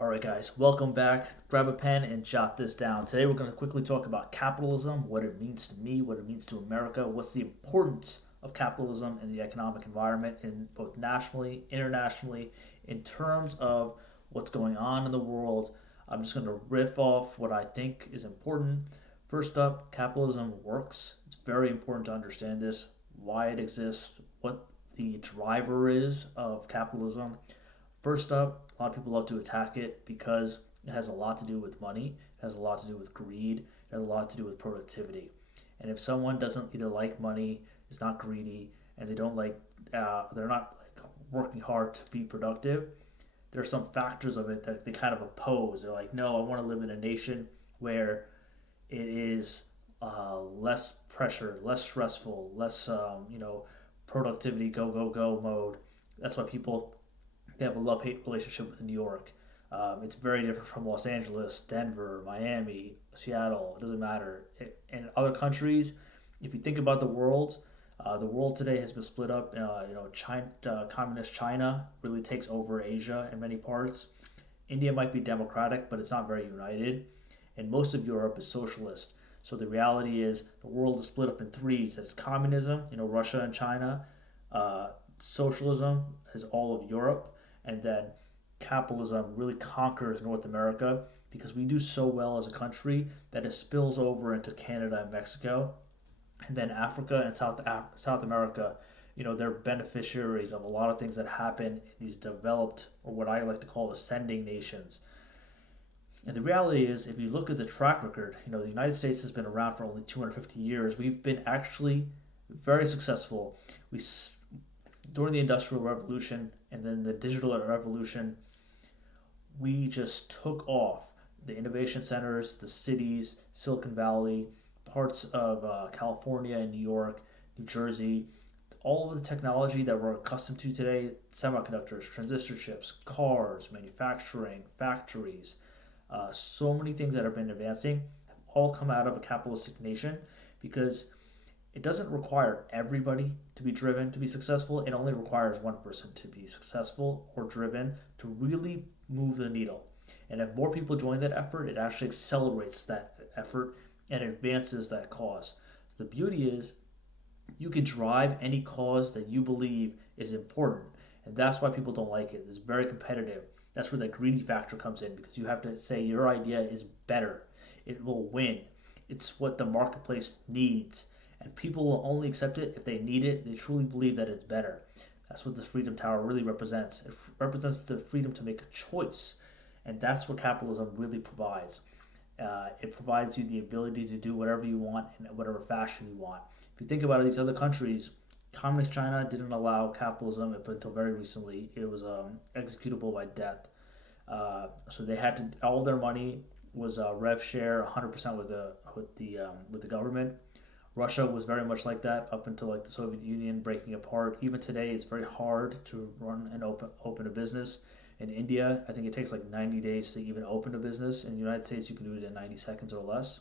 All right, guys, welcome back. Grab a pen and jot this down. Today, we're going to quickly talk about capitalism, what it means to me, what it means to America, what's the importance of capitalism in the economic environment, in both nationally, internationally, in terms of what's going on in the world. I'm just going to riff off what I think is important. First up, capitalism works. It's very important to understand this, why it exists, what the driver is of capitalism. First up, a lot of people love to attack it because it has a lot to do with money, it has a lot to do with greed, it has a lot to do with productivity. And if someone doesn't either like money, is not greedy, and they're not like working hard to be productive, there are some factors of it that they kind of oppose. They're like, no, I want to live in a nation where it is less pressure, less stressful, less productivity, go go go mode. That's why people they have a love hate relationship with New York. It's very different from Los Angeles, Denver, Miami, Seattle. It doesn't matter. In other countries, if you think about the world today has been split up. China, communist China really takes over Asia in many parts. India might be democratic, but it's not very united. And most of Europe is socialist. So the reality is the world is split up in threes. It's communism, Russia and China. Socialism is all of Europe, and then capitalism really conquers North America because we do so well as a country that it spills over into Canada and Mexico, and then Africa and South America. They're beneficiaries of a lot of things that happen in these developed, or what I like to call ascending nations. And the reality is, if you look at the track record, the United States has been around for only 250 years. We've been actually very successful. We During the Industrial Revolution and then the Digital Revolution, we just took off. The innovation centers, the cities, Silicon Valley, parts of California and New York, New Jersey, all of the technology that we're accustomed to today, semiconductors, transistor chips, cars, manufacturing, factories, so many things that have been advancing have all come out of a capitalistic nation because it doesn't require everybody to be driven to be successful. It only requires one person to be successful or driven to really move the needle. And if more people join that effort, it actually accelerates that effort and advances that cause. So the beauty is you can drive any cause that you believe is important. And that's why people don't like it. It's very competitive. That's where the greedy factor comes in because you have to say your idea is better. It will win. It's what the marketplace needs. And people will only accept it if they need it. They truly believe that it's better. That's what the Freedom Tower really represents. It represents the freedom to make a choice. And that's what capitalism really provides. It provides you the ability to do whatever you want in whatever fashion you want. If you think about it, these other countries, communist China didn't allow capitalism up until very recently. It was executable by death. So they had to all their money was rev share 100% with the government. Russia was very much like that up until like the Soviet Union breaking apart. Even today, it's very hard to run and open a business. In India, I think it takes like 90 days to even open a business. In the United States, you can do it in 90 seconds or less.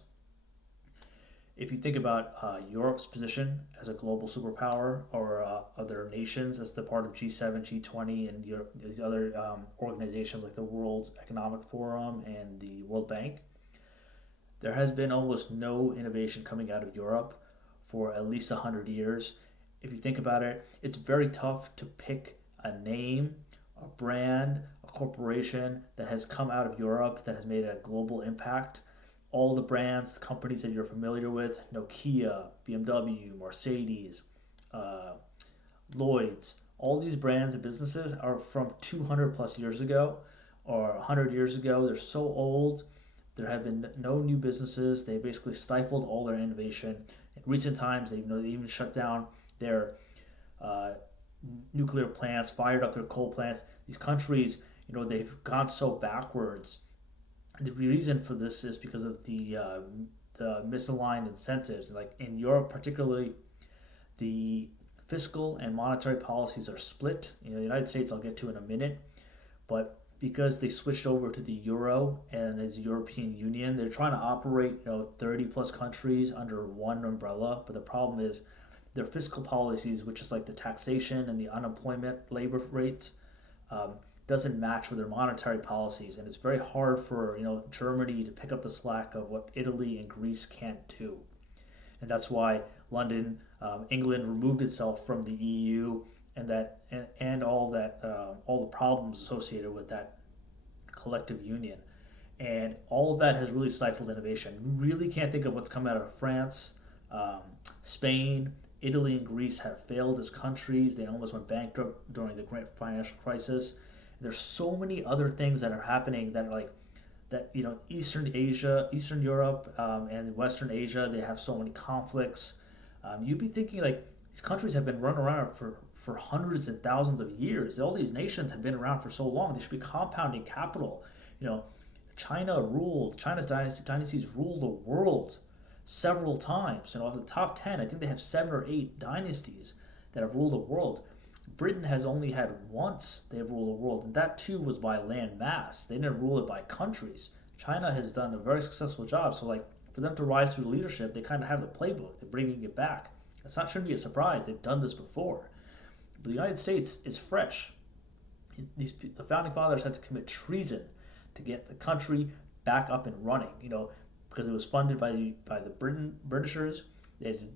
If you think about Europe's position as a global superpower or other nations as the part of G7, G20, and these other organizations like the World Economic Forum and the World Bank, there has been almost no innovation coming out of Europe for at least 100 years. If you think about it, it's very tough to pick a name, a brand, a corporation that has come out of Europe that has made a global impact. All the brands, the companies that you're familiar with, Nokia, BMW, Mercedes, uh, Lloyd's, all these brands and businesses are from 200 plus years ago or 100 years ago. They're so old. There have been no new businesses. They basically stifled all their innovation. In recent times, they even shut down their uh, nuclear plants, fired up their coal plants. These countries, they've gone so backwards. The reason for this is because of the misaligned incentives. Like in Europe, particularly, the fiscal and monetary policies are split. The United States, I'll get to in a minute, but because they switched over to the euro and as European Union, they're trying to operate 30 plus countries under one umbrella. But the problem is their fiscal policies, which is like the taxation and the unemployment labor rates, um, doesn't match with their monetary policies, and it's very hard for Germany to pick up the slack of what Italy and Greece can't do, and that's why London, England removed itself from the EU, and all the problems associated with that collective union, and all of that has really stifled innovation. You really can't think of what's come out of France, um, Spain, Italy, and Greece have failed as countries. They almost went bankrupt during the great financial crisis. There's so many other things that are happening that are like that. Eastern Asia, Eastern Europe, and Western Asia, they have so many conflicts. You'd be thinking like these countries have been run around for hundreds and thousands of years. All these nations have been around for so long. They should be compounding capital. You know, China's dynasties ruled the world several times. Of the top 10, I think they have 7 or 8 dynasties that have ruled the world. Britain has only had once they have ruled the world, and that too was by land mass. They didn't rule it by countries. China has done a very successful job. So, like, for them to rise through leadership, they kind of have the playbook. They're bringing it back. Shouldn't be a surprise. They've done this before. But the United States is fresh. The founding fathers had to commit treason to get the country back up and running. Because it was funded by the Britishers. They had to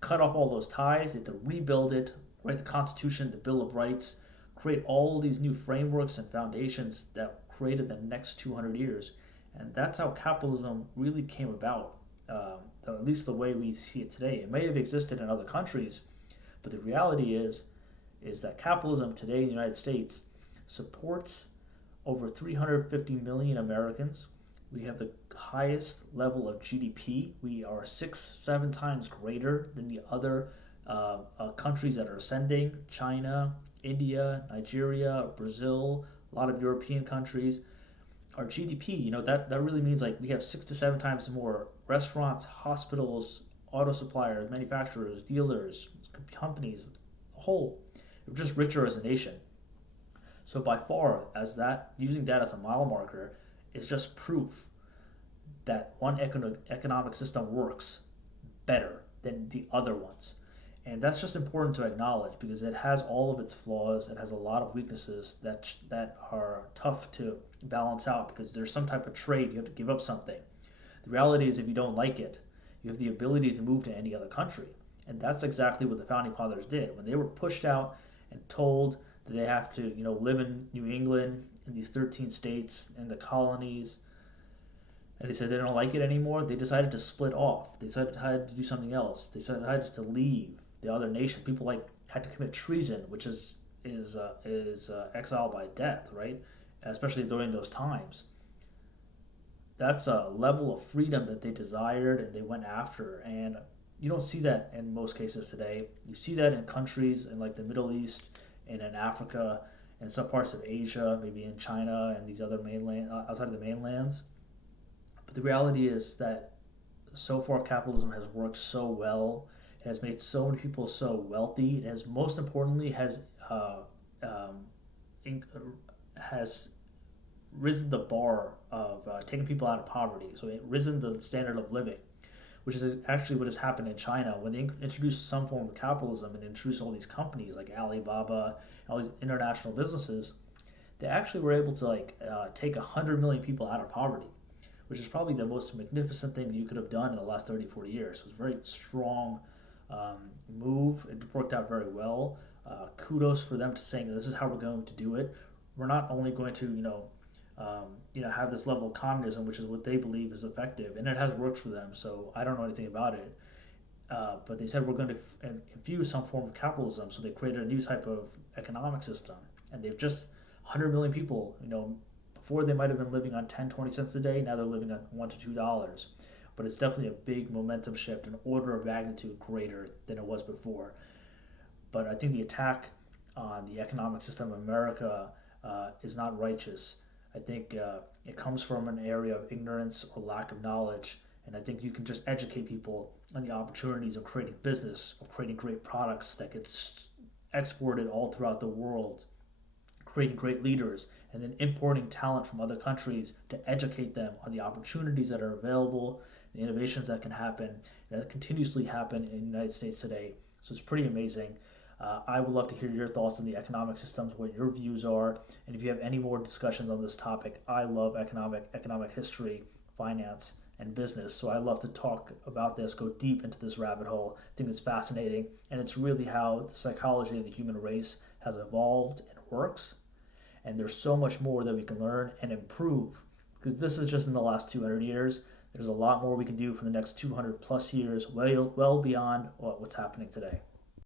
cut off all those ties. They had to rebuild it, write the Constitution, the Bill of Rights, create all these new frameworks and foundations that created the next 200 years. And that's how capitalism really came about, at least the way we see it today. It may have existed in other countries, but the reality is that capitalism today in the United States supports over 350 million Americans. We have the highest level of GDP. We are 6-7 times greater than the other countries that are ascending: China, India, Nigeria, Brazil, a lot of European countries. Our GDP, that really means like we have 6 to 7 times more restaurants, hospitals, auto suppliers, manufacturers, dealers, companies, whole. We're just richer as a nation. So by far, using that as a mile marker is just proof that one economic system works better than the other ones. And that's just important to acknowledge because it has all of its flaws. It has a lot of weaknesses that are tough to balance out because there's some type of trade. You have to give up something. The reality is if you don't like it, you have the ability to move to any other country. And that's exactly what the Founding Fathers did. When they were pushed out and told that they have to, live in New England, in these 13 states, in the colonies, and they said they don't like it anymore, they decided to split off. They decided to do something else. They decided to leave the other nation. People had to commit treason, which is exile by death, right? Especially during those times. That's a level of freedom that they desired and they went after, and you don't see that in most cases today. You see that in countries in like the Middle East and in Africa and some parts of Asia, maybe in China and these other outside of the mainlands. But the reality is that so far capitalism has worked so well. It has made so many people so wealthy. It has, most importantly, has risen the bar of taking people out of poverty. So it risen the standard of living, which is actually what has happened in China when they introduced some form of capitalism and introduced all these companies like Alibaba, all these international businesses. They actually were able to take 100 million people out of poverty, which is probably the most magnificent thing you could have done in the last 30, 40 years. It was a very strong move. It worked out very well. Kudos for them to saying this is how we're going to do it. We're not only going to have this level of communism, which is what they believe is effective, and it has worked for them. So I don't know anything about it, but they said we're going to infuse some form of capitalism. So they created a new type of economic system, and they've just 100 million people. Before they might have been living on 10, 20 cents a day. Now they're living on $1 to $2. But it's definitely a big momentum shift, an order of magnitude greater than it was before. But I think the attack on the economic system of America is not righteous. I think it comes from an area of ignorance or lack of knowledge. And I think you can just educate people on the opportunities of creating business, of creating great products that get exported all throughout the world, creating great leaders, and then importing talent from other countries to educate them on the opportunities that are available, the innovations that can happen, that continuously happen in the United States today. So it's pretty amazing. I would love to hear your thoughts on the economic systems, what your views are, and if you have any more discussions on this topic. I love economic history, finance, and business, so I love to talk about this, go deep into this rabbit hole. I think it's fascinating, and it's really how the psychology of the human race has evolved and works. And there's so much more that we can learn and improve, because this is just in the last 200 years. There's a lot more we can do for the next 200 plus years, well beyond what's happening today.